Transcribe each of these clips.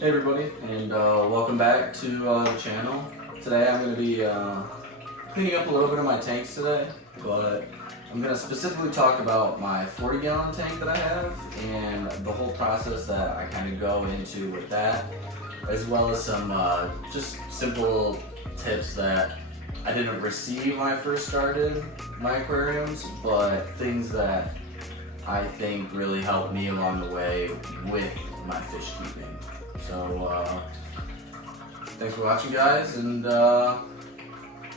Hey everybody, and welcome back to the channel. Today I'm going to be cleaning up a little bit of my tanks today, but I'm going to specifically talk about my 40-gallon tank that I have and the whole process that I kind of go into with that, as well as some just simple tips that I didn't receive when I first started my aquariums, but things that I think really helped me along the way with my fish keeping. So, thanks for watching, guys, and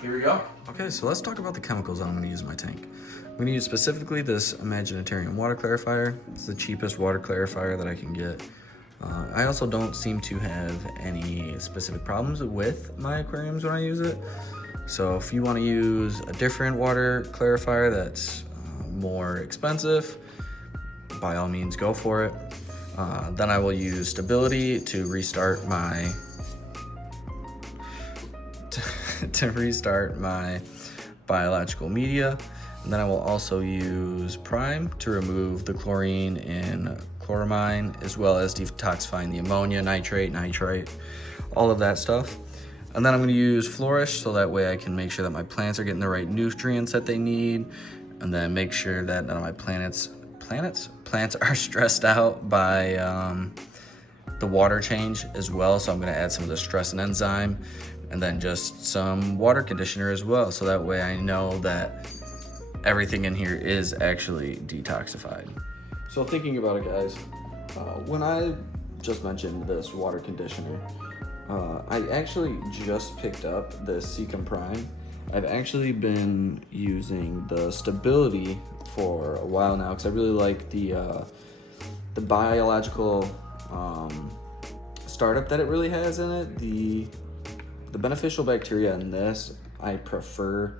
here we go. Okay, so let's talk about the chemicals I'm going to use in my tank. I'm going to use specifically this Imaginitarium water clarifier. It's the cheapest water clarifier that I can get. I also don't seem to have any specific problems with my aquariums when I use it. So if you want to use a different water clarifier that's more expensive, by all means go for it. Then I will use stability to restart my biological media. And then I will also use prime to remove the chlorine in chloramine, as well as detoxifying the ammonia, nitrate, all of that stuff. And then I'm going to use flourish, so that way I can make sure that my plants are getting the right nutrients that they need, and then make sure that none of my plants are stressed out by the water change as well. So I'm going to add some of the stress and enzyme, and then just some water conditioner as well, so that way I know that everything in here is actually detoxified. So thinking about it, guys, when I just mentioned this water conditioner, I actually just picked up the Seacom Prime. I've actually been using the stability for a while now because I really like the biological startup that it really has in it. The beneficial bacteria in this I prefer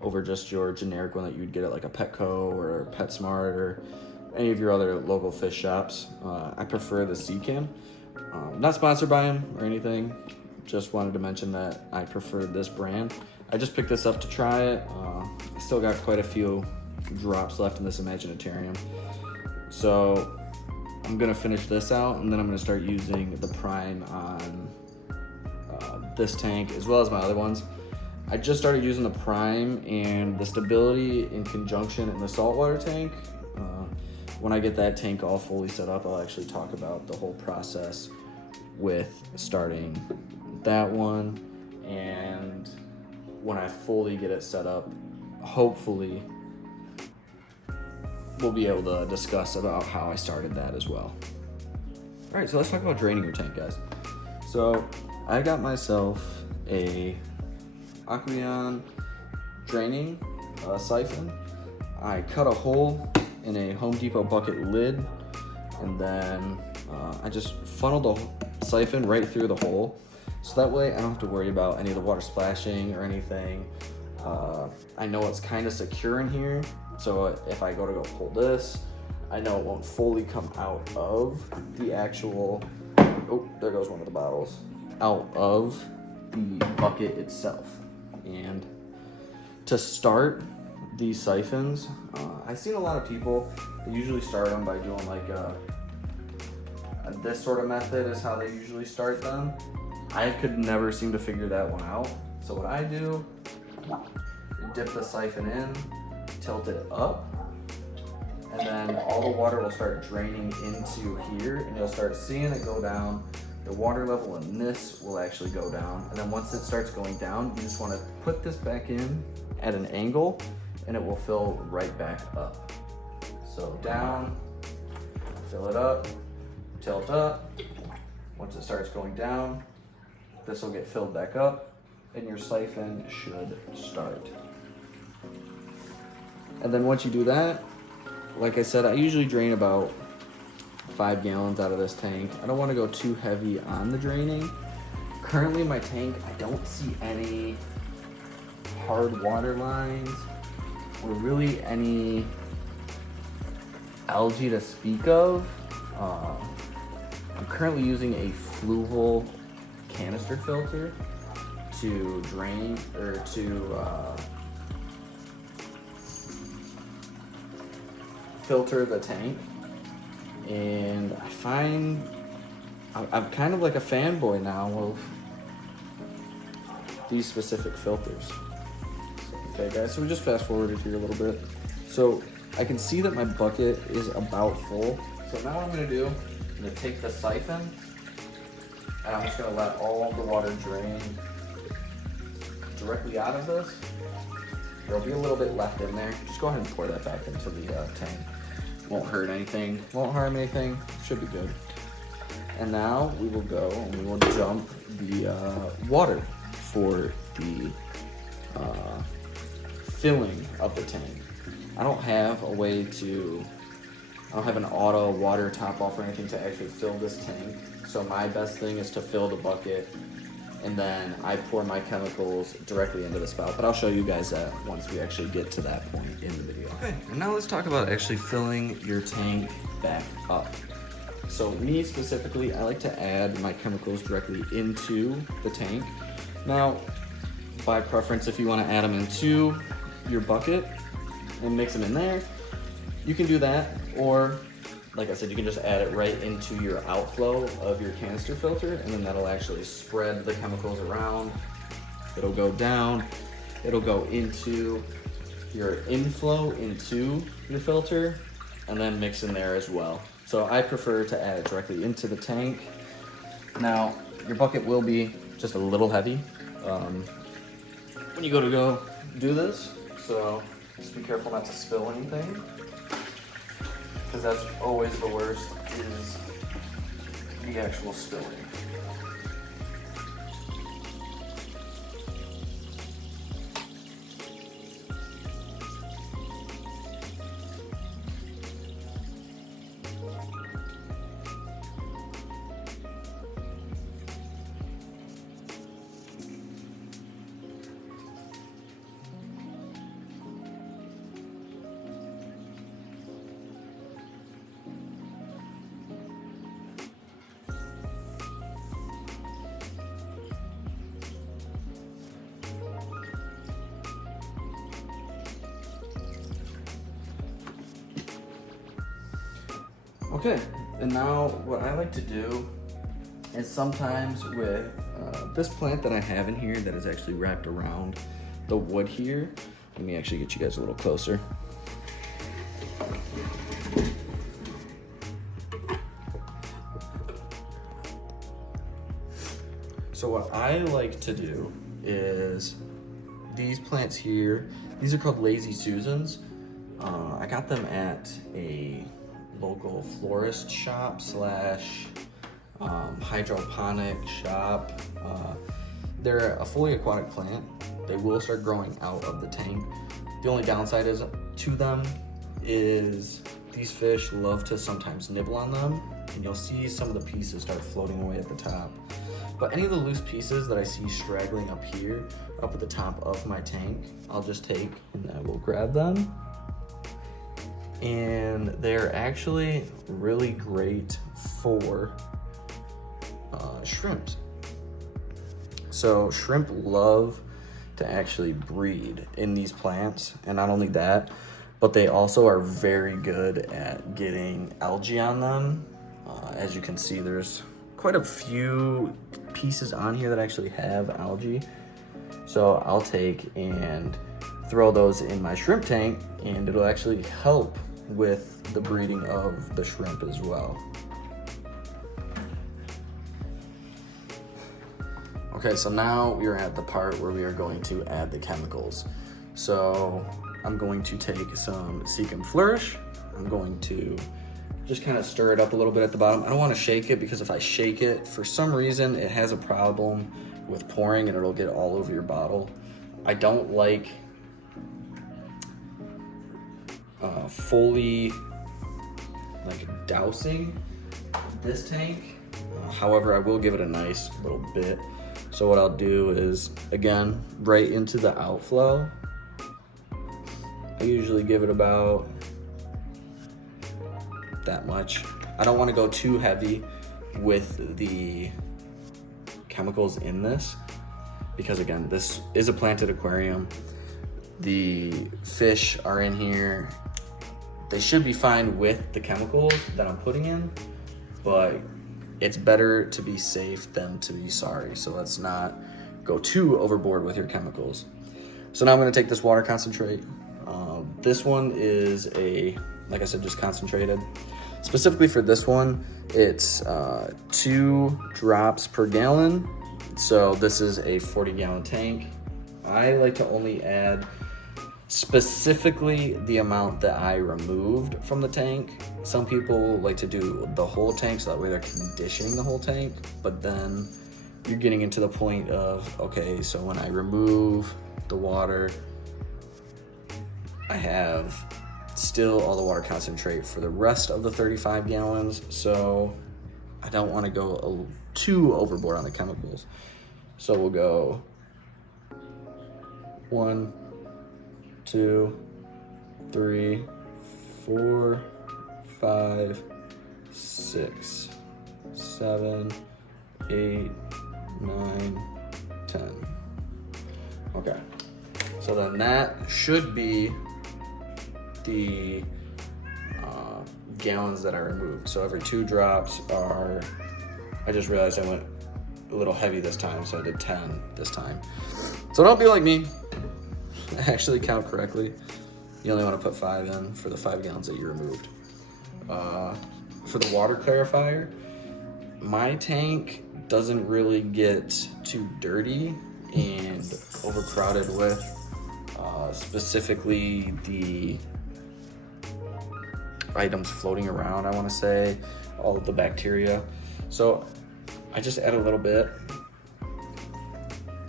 over just your generic one that you'd get at like a Petco or PetSmart or any of your other local fish shops. I prefer the Seacom. Not sponsored by them or anything, just wanted to mention that I prefer this brand. I just picked this up to try it. I still got quite a few drops left in this Imaginitarium. So I'm gonna finish this out, and then I'm gonna start using the prime on this tank as well as my other ones. I just started using the prime and the stability in conjunction in the saltwater tank. When I get that tank all fully set up, I'll actually talk about the whole process with starting that one, and when I fully get it set up, hopefully we'll be able to discuss about how I started that as well. All right, so let's talk about draining your tank, guys. So I got myself a Aquarium draining siphon. I cut a hole in a Home Depot bucket lid, and then I just funneled the siphon right through the hole, so that way I don't have to worry about any of the water splashing or anything. I know it's kind of secure in here, so if I go to pull this, I know it won't fully come out of the actual, oh, there goes one of the bottles, out of the bucket itself. And to start these siphons, I've seen a lot of people, they usually start them by doing like this sort of method is how they usually start them. I could never seem to figure that one out. So what I do, dip the siphon in, tilt it up, and then all the water will start draining into here, and you'll start seeing it go down. The water level in this will actually go down, and then once it starts going down, you just want to put this back in at an angle, and it will fill right back up. So down, fill it up, tilt up. Once it starts going down, this will get filled back up, and your siphon should start. And then once you do that, like I said, I usually drain about 5 gallons out of this tank. I don't want to go too heavy on the draining. Currently in my tank, I don't see any hard water lines or really any algae to speak of. I'm currently using a fluval canister filter to drain or to filter the tank, and I find a I'm kind of like a fanboy now of these specific filters. Okay guys, so we just fast forwarded here a little bit. So I can see that my bucket is about full. So now what I'm gonna do, I'm gonna take the siphon and I'm just gonna let all the water drain directly out of this. There'll be a little bit left in there. Just go ahead and pour that back into the tank. Won't hurt anything, won't harm anything, should be good. And now we will go and we will dump the water for the filling of the tank. I don't have an auto water top off or anything to actually fill this tank. So my best thing is to fill the bucket and then I pour my chemicals directly into the spout. But I'll show you guys that once we actually get to that point in the video. Okay, and now let's talk about actually filling your tank back up. So me specifically, I like to add my chemicals directly into the tank. Now, by preference, if you want to add them into your bucket and mix them in there, you can do that. Or, like I said, you can just add it right into your outflow of your canister filter, and then that'll actually spread the chemicals around. It'll go down, it'll go into your inflow into your filter, and then mix in there as well. So I prefer to add it directly into the tank. Now, your bucket will be just a little heavy when you go do this, so just be careful not to spill anything, because that's always the worst, is the actual spilling. Okay, and now what I like to do is sometimes with this plant that I have in here that is actually wrapped around the wood here. Let me actually get you guys a little closer. So what I like to do is these plants here, these are called Lazy Susans. I got them at a local florist shop slash hydroponic shop. They're a fully aquatic plant. They will start growing out of the tank. The only downside to them is these fish love to sometimes nibble on them, and you'll see some of the pieces start floating away at the top. But any of the loose pieces that I see straggling up here, up at the top of my tank, I'll just take and I will grab them. And they're actually really great for shrimps. So shrimp love to actually breed in these plants, and not only that, but they also are very good at getting algae on them. As you can see, there's quite a few pieces on here that actually have algae. So I'll take and throw those in my shrimp tank, and it'll actually help with the breeding of the shrimp as well. Okay, so now we are at the part where we are going to add the chemicals. So I'm going to take some Seek and Flourish. I'm going to just kind of stir it up a little bit at the bottom. I don't want to shake it, because if I shake it, for some reason it has a problem with pouring and it'll get all over your bottle. I don't like fully dousing this tank. However, I will give it a nice little bit. So what I'll do is, again, right into the outflow. I usually give it about that much. I don't want to go too heavy with the chemicals in this, because again, this is a planted aquarium. The fish are in here. They should be fine with the chemicals that I'm putting in, but it's better to be safe than to be sorry. So let's not go too overboard with your chemicals. So now I'm gonna take this water concentrate. This one is like I said, just concentrated. Specifically for this one, it's 2 drops per gallon. So this is a 40-gallon tank. I like to only add specifically the amount that I removed from the tank. Some people like to do the whole tank, so that way they're conditioning the whole tank, but then you're getting into the point of, okay, so when I remove the water, I have still all the water concentrate for the rest of the 35 gallons, so I don't want to go too overboard on the chemicals. So we'll go 1, 2, 3, 4, 5, 6, 7, 8, 9, 10. Okay, so then that should be the gallons that I removed. So every 2 drops are, I just realized I went a little heavy this time, so I did 10 this time. So don't be like me. Actually count correctly. You only want to put 5 in for the 5 gallons that you removed. For the water clarifier, my tank doesn't really get too dirty and overcrowded with specifically the items floating around, I want to say, all of the bacteria. So I just add a little bit,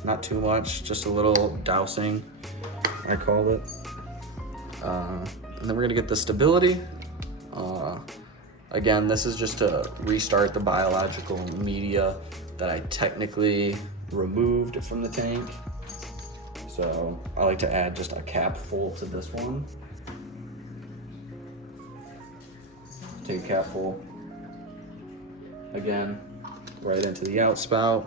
not too much, just a little dousing, I call it. And then we're gonna get the stability. Again, this is just to restart the biological media that I technically removed from the tank. So I like to add just a cap full to this one. Take a cap full. Again, right into the outspout.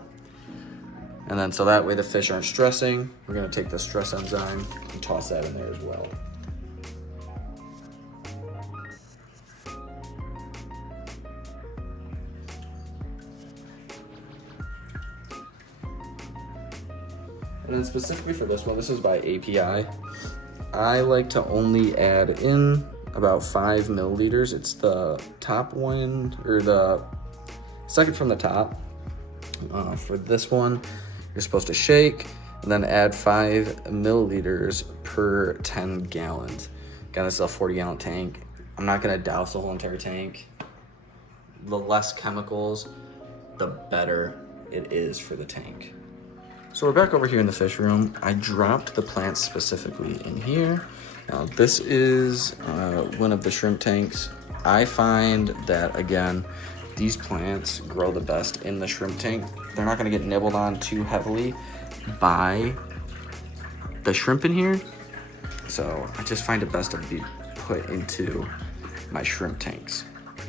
And then so that way the fish aren't stressing, we're gonna take the stress enzyme and toss that in there as well. And then specifically for this one, this is by API. I like to only add in about 5 milliliters. It's the top one, or the second from the top. For this one, you're supposed to shake and then add 5 milliliters per 10 gallons. Again, this is a 40-gallon tank. I'm not gonna douse the whole entire tank. The less chemicals, the better it is for the tank. So we're back over here in the fish room. I dropped the plants specifically in here. Now this is one of the shrimp tanks. I find that, again, these plants grow the best in the shrimp tank. They're not gonna get nibbled on too heavily by the shrimp in here. So I just find it best to be put into my shrimp tanks.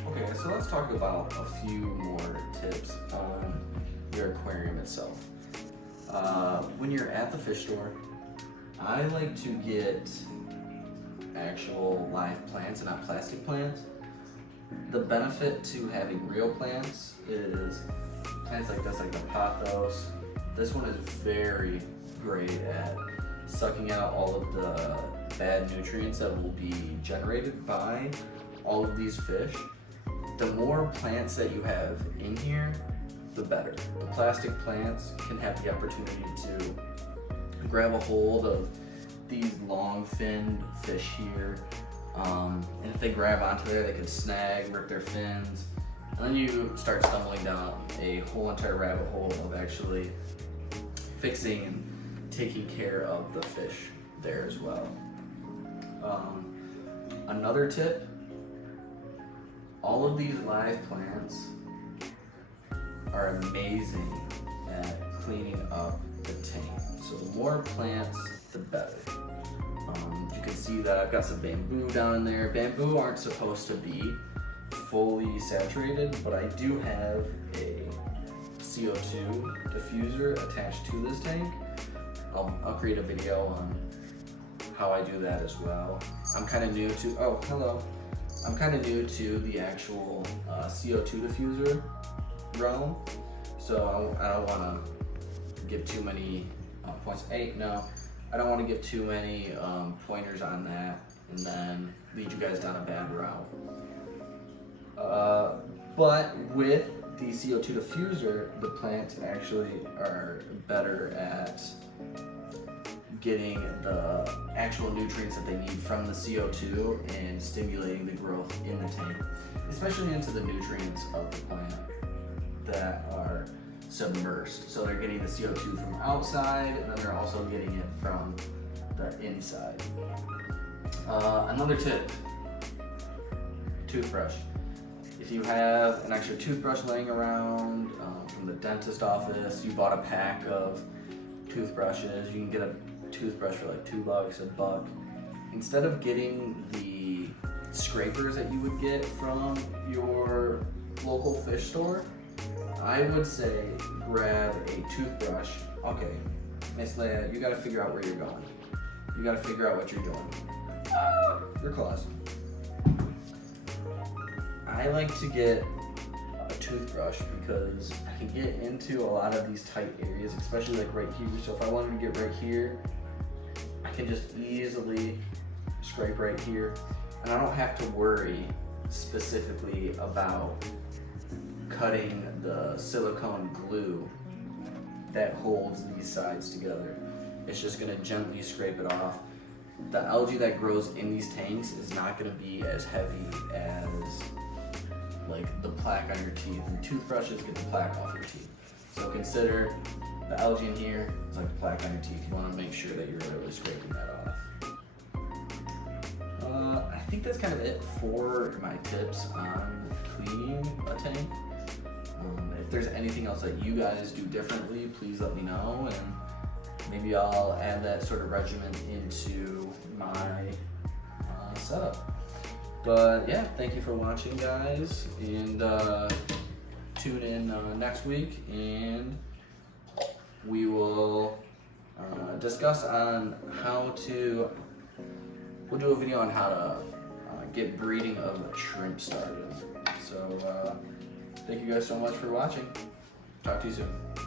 Okay, so let's talk about a few more tips on your aquarium itself. When you're at the fish store, I like to get actual live plants and not plastic plants. The benefit to having real plants is plants like this, like the pothos. This one is very great at sucking out all of the bad nutrients that will be generated by all of these fish. The more plants that you have in here, the better. The plastic plants can have the opportunity to grab a hold of these long-finned fish here. And if they grab onto there, they can snag, rip their fins. And then you start stumbling down a whole entire rabbit hole of actually fixing and taking care of the fish there as well. Another tip, all of these live plants are amazing at cleaning up the tank. So the more plants, the better. You can see that I've got some bamboo down in there. Bamboo aren't supposed to be fully saturated, but I do have a CO2 diffuser attached to this tank. I'll create a video on how I do that as well. I'm kind of new to, I'm kind of new to the actual CO2 diffuser. realm. So I don't want to give too many points. No, I don't want to give too many pointers on that and then lead you guys down a bad route. But with the CO2 diffuser, the plants actually are better at getting the actual nutrients that they need from the CO2 and stimulating the growth in the tank, especially into the nutrients of the plant that are submersed. So they're getting the CO2 from outside, and then they're also getting it from the inside. Another tip, toothbrush. If you have an extra toothbrush laying around from the dentist office, you bought a pack of toothbrushes, you can get a toothbrush for like $2, $1. Instead of getting the scrapers that you would get from your local fish store, I would say grab a toothbrush. Okay, Miss Leia, you gotta figure out where you're going. You gotta figure out what you're doing. Your claws. I like to get a toothbrush because I can get into a lot of these tight areas, especially like right here. So if I wanted to get right here, I can just easily scrape right here, and I don't have to worry specifically about cutting the silicone glue that holds these sides together. It's just gonna gently scrape it off. The algae that grows in these tanks is not gonna be as heavy as like the plaque on your teeth, and toothbrushes get the plaque off your teeth. So consider the algae in here is like the plaque on your teeth. You wanna make sure that you're really scraping that off. I think that's kind of it for my tips on cleaning a tank. If there's anything else that you guys do differently, please let me know, and maybe I'll add that sort of regimen into my setup. But yeah, thank you for watching, guys, and tune in next week, and we will discuss on how to, we'll do a video on how to get breeding of shrimp started. So thank you guys so much for watching. Talk to you soon.